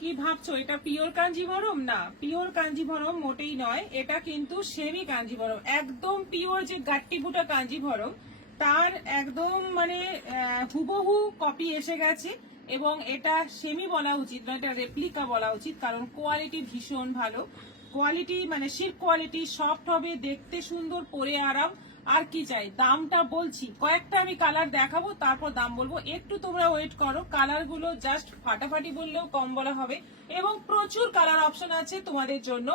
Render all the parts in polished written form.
কি ভাবছো এটা পিওর কাঞ্জিভরম? না, পিওর কাঞ্জিভরম মোটেই নয়, এটা কিন্তু সেমি কাঞ্জিভরম। একদম পিওর যে গাট্টি বুটা কাঞ্জিভরম তার একদম মানে হুবহু কপি এসে গেছে। এবং এটা সেমি বলা উচিত না, এটা রেপ্লিকা বলা উচিত, কারণ কোয়ালিটি ভীষণ ভালো। কোয়ালিটি মানে শিল্ক কোয়ালিটি, সফট হবে, দেখতে সুন্দর, পরে আরাম। আর কি চাই? দামটা বলছি, কয়েকটা আমি কালার দেখাবো, তারপর দাম বলবো। একটু তোমরা ওয়েট করো, কালার গুলো জাস্ট ফাটাফাটি বললেও কম বলা হবে, এবং প্রচুর কালার অপশন আছে তোমাদের জন্য।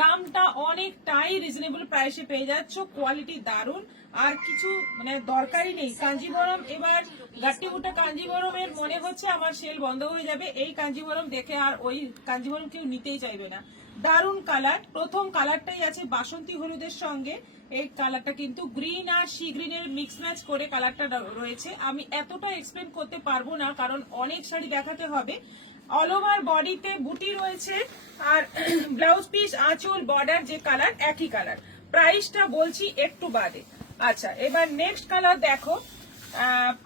দামটা অনেকটাই রিজনেবল প্রাইসে পেয়ে যাচ্ছ, কোয়ালিটি দারুণ। আর কিছু মানে দরকারই নেই। কাঞ্জিভরম এবার গাট্টিবুটা কাঞ্জিভরমের মনে হচ্ছে আমার সেল বন্ধ হয়ে যাবে। এই কাঞ্জিভরম দেখে আর ওই কাঞ্জিভরম কেউ নিতেই চাইবে না। দারুণ কালার। প্রথম কালারটাই আছে বাসন্তী হলুদের সঙ্গে। এই কালারটা কিন্তু গ্রিন আর সি গ্রিনের মিক্স ম্যাচ করে কালারটা রয়েছে। আমি এতটা এক্সপ্লেন করতে পারবো না, কারণ অনেক শাড়ি দেখাতে হবে। অল ওভার বডিতে বুটি রয়েছে, আর ব্লাউজ পিস, আঁচল, বর্ডার যে কালার একই কালার। প্রাইসটা বলছি একটু বাদে। আচ্ছা, এবার নেক্সট কালার দেখো।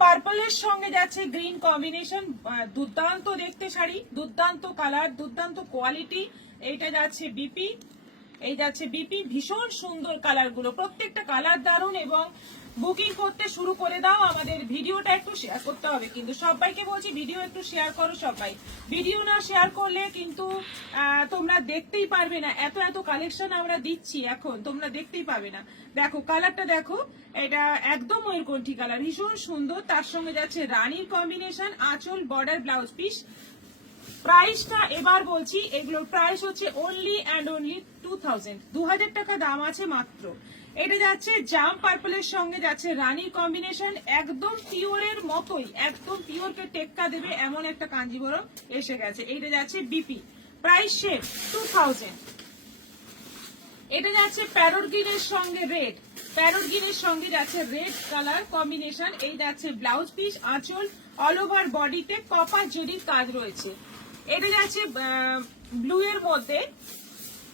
পার্পলের সঙ্গে যাচ্ছে গ্রিন কম্বিনেশন। দুর্দান্ত দেখতে শাড়ি, দুর্দান্ত কালার, দুর্দান্ত কোয়ালিটি। এইটা যাচ্ছে বিপি, এই যাচ্ছে বিপি। ভীষণ সুন্দর কালার গুলো, প্রত্যেকটা কালার দারুণ। এবং বুকিং করতে শুরু করে দাও। আমাদের ভিডিওটা একটু শেয়ার করতে হবে, কিন্তু সবাইকে বলছি ভিডিও একটু শেয়ার করো সবাই। ভিডিও না শেয়ার করলে কিন্তু তোমরা দেখতেই পারবে না। এত এত কালেকশন আমরা দিচ্ছি এখন, তোমরা দেখতেই পাবে না। দেখো কালারটা দেখো, এটা একদম ময়ূরকণ্ঠী কালার, ভীষণ সুন্দর। তার সঙ্গে যাচ্ছে রানীর কম্বিনেশন, আঁচল, বর্ডার, ব্লাউজ পিস। প্রাইসটা এবার বলছি, এগুলোর প্রাইস হচ্ছে অনলি অ্যান্ড অনলি 2000, 2000 টাকা দাম আছে মাত্র। এটা যাচ্ছে জাম পার্পলের সঙ্গে যাচ্ছে রানীর কম্বিনেশন, একদম পিওরের মতোই, একদম পিওরকে টেক্কা দেবে এমন একটা কাঞ্জিভরম এসে গেছে। এটা যাচ্ছে বিপি, প্রাইস সেম 2000। এটা যাচ্ছে প্যারোট গ্রিনের সঙ্গে রেড, প্যারোট গ্রিনের সঙ্গে যাচ্ছে রেড কালার কম্বিনেশন। এই যাচ্ছে ব্লাউজ পিস, আঁচল, অল ওভার বডিতে কপার জরির কাজ রয়েছে। এটা যাচ্ছে ব্লু এর মধ্যে,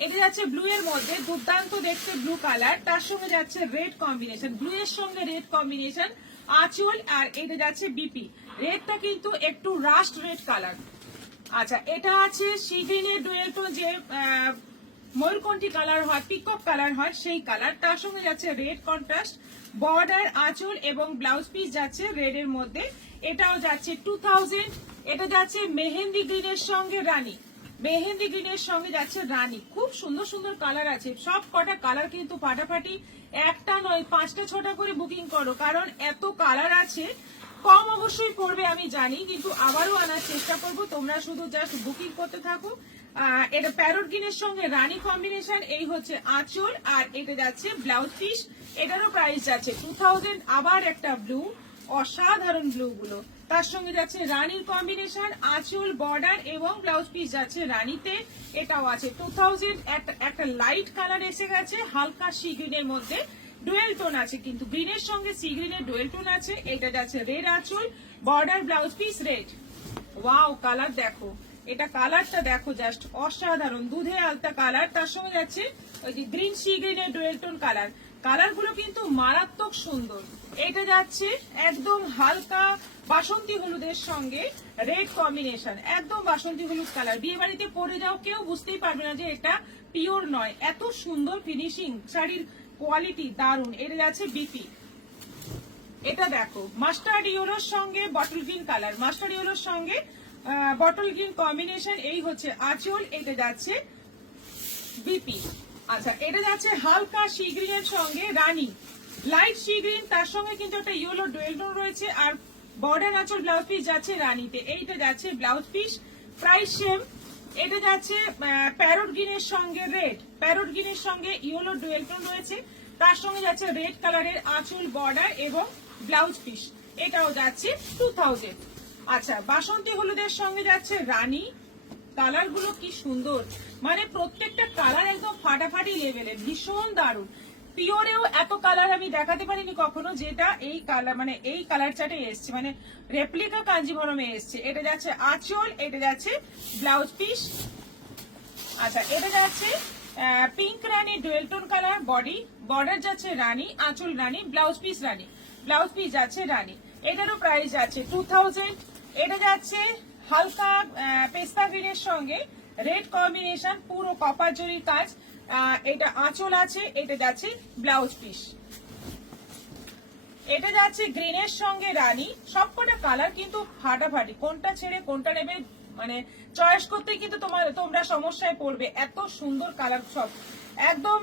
এটা যাচ্ছে ব্লু এর মধ্যে দুর্দান্ত দেখতে ব্লু কালার। তার সঙ্গে যাচ্ছে রেড কম্বিনেশন, ব্লু এর সঙ্গে রেড কম্বিনেশন, আঁচল। আর এটা যাচ্ছে বিপি, রেডটা কিন্তু একটু রাস্ট রেড কালার। আচ্ছা, এটা আছে সি গ্রিনের ডুয়েল টোন, যে ময়ূরকণ্ঠী কালার হয়, পিকক কালার হয়, সেই কালার। তার সঙ্গে যাচ্ছে রেড কন্ট্রাস্ট, বর্ডার, আঁচল এবং ব্লাউজ পিস যাচ্ছে রেড এর মধ্যে। এটাও যাচ্ছে 2000। এটা যাচ্ছে মেহেন্দি গ্রিনের সঙ্গে রানী, মেহেন্দি গ্রিনের সঙ্গে যাচ্ছে রানী। খুব সুন্দর সুন্দর কালার আছে, সব কটা কালার কিন্তু ফাটাফাটি। একটা নয়, 5টা 6টা করে বুকিং করো, কারণ এত কালার আছে। কম অবশ্যই পড়বে আমি জানি, কিন্তু আবারও আনার চেষ্টা করব। তোমরা শুধু জাস্ট বুকিং করতে থাকো। এটা প্যারোট গ্রিনের সঙ্গে রানী কম্বিনেশন, এই হচ্ছে আঁচল, আর এটা যাচ্ছে ব্লাউজ পিস। এটারও প্রাইস যাচ্ছে 2000। আবার একটা ব্লু, অসাধারণ ব্লু গুলো। তার সঙ্গে যাচ্ছে রানীর কম্বিনেশন, আঁচল, বর্ডার এবং ব্লাউজ পিস যাচ্ছে রানীতে। এটাও আছে 2000। একটা লাইট কালার এসে গেছে হালকা সি গ্রিনের মধ্যে, ডুয়েল টোন আছে, কিন্তু গ্রিনের সঙ্গে সি গ্রিনের ডুয়েল টোন আছে। এটা যাচ্ছে রেড আঁচল, border, blouse piece red. Wow, colour দেখো, এটা কালারটা দেখো, জাস্ট অসাধারণ, দুধে আলতা কালার। তার সঙ্গে যাচ্ছে ওই যে গ্রিন সি গ্রিনের ডুয়েল টোন কালার। কালার গুলো কিন্তু মারাত্মক সুন্দর। এটা যাচ্ছে একদম হালকা বাসন্তী হলুদের সঙ্গে রেড কম্বিনেশন, একদম বাসন্তী হলুদ কালার। বিয়ে বাড়িতে পরে যাও, কেউ বুঝতেই পারবে না যে এটা পিওর নয়, এত সুন্দর ফিনিশিং, শাড়ির কোয়ালিটি দারুণ। এটা যাচ্ছে বিপি। এটা দেখো মাস্টার্ড ইয়েলোর সঙ্গে বটল গ্রিন কালার, মাস্টার্ড ইয়েলোর সঙ্গে বটল গ্রিন কম্বিনেশন। এই হচ্ছে আঁচল, এটা যাচ্ছে বিপি। আচ্ছা, এটা যাচ্ছে হালকা সি গ্রিনের সঙ্গে রানী, লাইট সি গ্রিন, তার সঙ্গে কিন্তু একটা ইয়েলো ডুয়েল টোন রয়েছে। আর বর্ডার, আঁচল, ব্লাউজ পিস যাচ্ছে রানীতে। এইটা যাচ্ছে ব্লাউজ পিস, প্রাইস সেম। এটা যাচ্ছে প্যারোট গ্রিনের সঙ্গে রেড, প্যারোট গ্রিনের সঙ্গে ইয়েলো ডুয়েল টোন রয়েছে। তার সঙ্গে যাচ্ছে রেড কালারের আঁচল, বর্ডার এবং ব্লাউজ পিস। এটাও যাচ্ছে 2000। আচ্ছা, বাসন্তী হলুদের সঙ্গে যাচ্ছে রানী। কালার গুলো কি সুন্দর, মানে প্রত্যেকটা কালার একদম ফাটাফাটি লেভেলের, ভীষণ দারুণ। পিওরেও এত কালার আমি দেখাতে পারিনি কখনো, যেটা এই কালার মানে এই কালার চার্টে এসছে, মানে রেপ্লিকা কাঞ্জিভরমে এসছে। এটা যাচ্ছে আঁচল, এটা যাচ্ছে ব্লাউজ পিস। আচ্ছা, এটা যাচ্ছে পিঙ্ক রানী dual tone colour, body, border যাচ্ছে রানী, আঁচল রানী, ব্লাউজ পিস রানী, ব্লাউজ পিস যাচ্ছে রানী। এটারও প্রাইস যাচ্ছে 2000। এটা যাচ্ছে হালকা পেস্তা গ্রিনের সঙ্গে রেড কম্বিনেশন, পুরো কপার জরির কাজ। এটা আঁচল আছে, এটা যাচ্ছে ব্লাউজ পিস। এটা যাচ্ছে গ্রিনের সঙ্গে রানী। সবকটা কালার কিন্তু ফাটাফাটি, কোনটা ছেড়ে কোনটা নেবে মানে চয়েস করতে কিন্তু তোমরা সমস্যায় পড়বে, এত সুন্দর কালার সব। একদম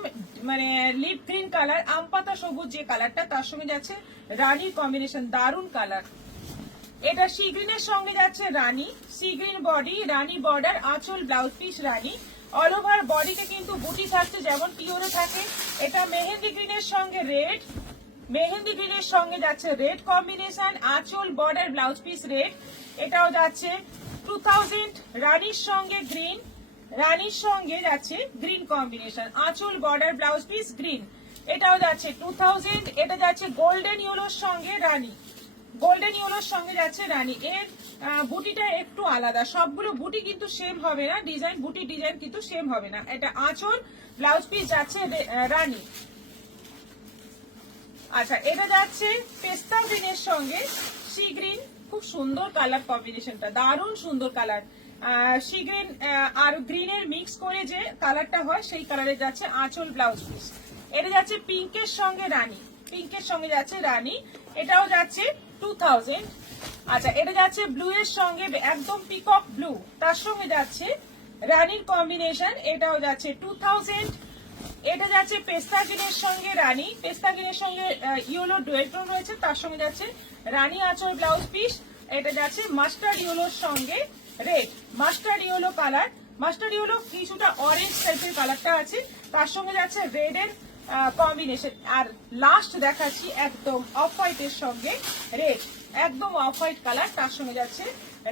মানে লিপ গ্রিন কালার, আম পাতা সবুজ যে কালারটা, তার সঙ্গে যাচ্ছে রানীর কম্বিনেশন, দারুন কালার। এটা সি গ্রিনের সঙ্গে যাচ্ছে রানী, সি গ্রিন বডি, রানী বর্ডার, আঁচল ব্লাউজ পিস রানী। অল ওভার বডিতে কিন্তু বুটি থাকছে যেমন পিওরে থাকে। এটা মেহেন্দি গ্রিনের সঙ্গে রেড, মেহেন্দি গ্রিনের সঙ্গে যাচ্ছে রেড কম্বিনেশন, আঁচল বর্ডার ব্লাউজ পিস রেড। এটাও যাচ্ছে 2000, রানীর সঙ্গে গ্রিন, রানীর সঙ্গে যাচ্ছে গ্রিন কম্বিনেশন, আঁচল বর্ডার ব্লাউজ পিস গ্রিন। এটাও যাচ্ছে 2000। এটা যাচ্ছে গোল্ডেন ইয়েলোর সঙ্গে রানী, গোল্ডেন ইয়েলোর সঙ্গে যাচ্ছে রানী। এর বুটিটা একটু আলাদা, সবগুলো বুটি কিন্তু সেম হবে না, ডিজাইন বুটি ডিজাইন কিন্তু সেম হবে না। এটা আঁচল ব্লাউজ পিস যাচ্ছে রানী। আচ্ছা, এটা যাচ্ছে পেস্তা গ্রিনের সঙ্গে সি গ্রিন, খুব সুন্দর কালার কম্বিনেশনটা, দারুণ সুন্দর কালার। সি গ্রিন আর গ্রিনের মিক্স করে যে কালারটা হয় সেই কালারে যাচ্ছে আঁচল ব্লাউজ পিস। এটা যাচ্ছে পিঙ্কের সঙ্গে রানী, পিঙ্কের সঙ্গে যাচ্ছে রানী। এটাও যাচ্ছে 2000। আচ্ছা, এটা যাচ্ছে ব্লু এর সঙ্গে একদম পিকক ব্লু, তার সঙ্গে যাচ্ছে রানীর কম্বিনেশন, এটাও যাচ্ছে 2000। এটা যাচ্ছে পেস্তা গ্রিনের সঙ্গে রানী, পেস্তা গ্রিনের সঙ্গে ইয়েলো ডুয়েটন রয়েছে, তার সঙ্গে যাচ্ছে রানী আঁচল ব্লাউজ পিস। এটা যাচ্ছে মাস্টার্ড ইয়েলোর সঙ্গে red, mustard yellow colour, mustard yellow কিছুটা অরেঞ্জ টাইপের কালারটা আছে, তার সঙ্গে যাচ্ছে রেড এর কম্বিনেশন। আর লাস্ট দেখাচ্ছি একদম অফ হোয়াইটের সঙ্গে রেড, একদম অফ হোয়াইট কালার, তার সঙ্গে যাচ্ছে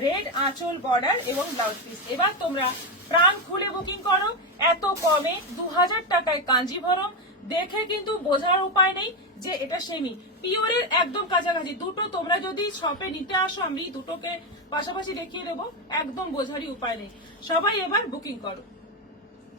রেড আঁচল বর্ডার এবং ব্লাউজ পিস। এবার তোমরা প্রাণ খুলে বুকিং করো, এত কমে 2000 টাকায় কাঞ্জিভরম। দেখে কিন্তু বোঝার উপায় নেই যে এটা সেমি পিওরের একদম কাছাকাছি। দুটো তোমরা যদি শপে নিতে আসো, আমি দুটোকে পাশাপাশি দেখিয়ে দেবো, একদম বোঝারই উপায় নেই। সবাই এবার বুকিং করো।